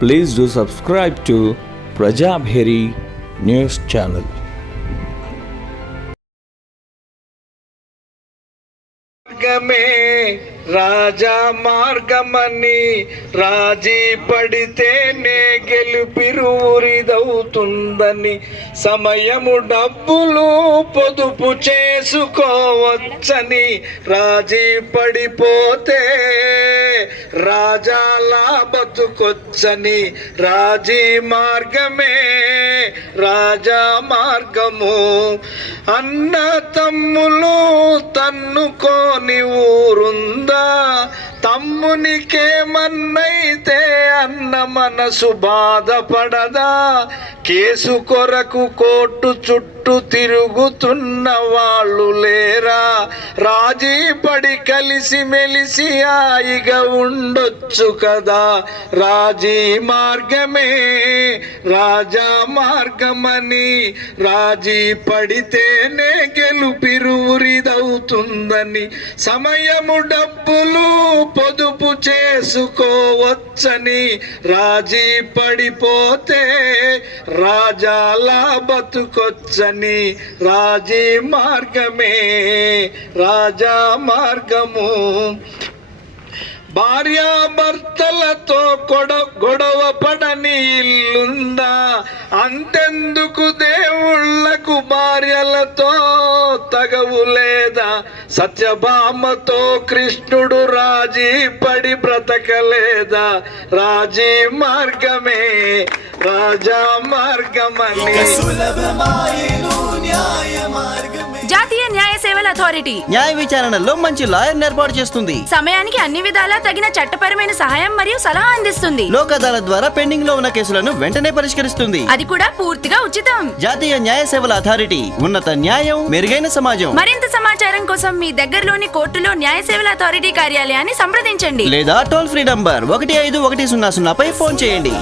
Please do subscribe to Prajabheri News Channel. రాజా మార్గమని రాజీ పడితేనే గెలుపిరువురిదవుతుందని సమయము డబ్బులు పొదుపు చేసుకోవచ్చని రాజీ పడిపోతే రాజాలా బతుకొచ్చని రాజీ మార్గమే రాజా మార్గము. అన్న తమ్ములు తన్నుకోని ఊరుందా, తమ్మునికేమన్నైతే అన్న మనసు బాధపడదా, కేసు కొరకు కోర్టు చుట్టూ తిరుగుతున్న వాళ్ళు లేరా, రాజీ పడి కలిసి మెలిసి హాయిగా ఉండొచ్చు కదా. రాజీ మార్గమే రాజా మార్గమని రాజీ పడితేనే గెలుపిరువురిదవుతుందని సమయము డబ్బులు పొదుపు చేసుకోవచ్చని రాజీ పడిపోతే రాజాలా బతుకొచ్చని రాజీ మార్గమే రాజా మార్గము. భార్యాభర్తలతో గొడవ పడని ఇల్లుందా, అంతెందుకు దేవుళ్లకు భార్యలతో తగవు లేదా, సత్యభామతో కృష్ణుడు రాజీ పడి బ్రతకలేదా. రాజీ మార్గమే రాజా మార్గమని. జాతీయ న్యాయ సేవల అథారిటీ న్యాయ విచారణలో మంచి లాయర్ ఏర్పాటు చేస్తుంది. సమయానికి అన్ని విధాలా తగిన చట్టపరమైన సహాయం మరియు సలహా అందిస్తుంది. లోక్ అదాలత్ ద్వారా పెండింగ్ లో ఉన్న కేసులను వెంటనే పరిష్కరిస్తుంది. అది కూడా పూర్తిగా ఉచితం. జాతీయ న్యాయ సేవల అథారిటీ, ఉన్నత న్యాయం, మెరుగైన సమాజం. మరింత సమాచారం కోసం మీ దగ్గరలోని కోర్టులో న్యాయ సేవల అథారిటీ కార్యాలయాన్ని సంప్రదించండి లేదా టోల్ ఫ్రీ నంబర్ 1510 పై ఫోన్ చేయండి.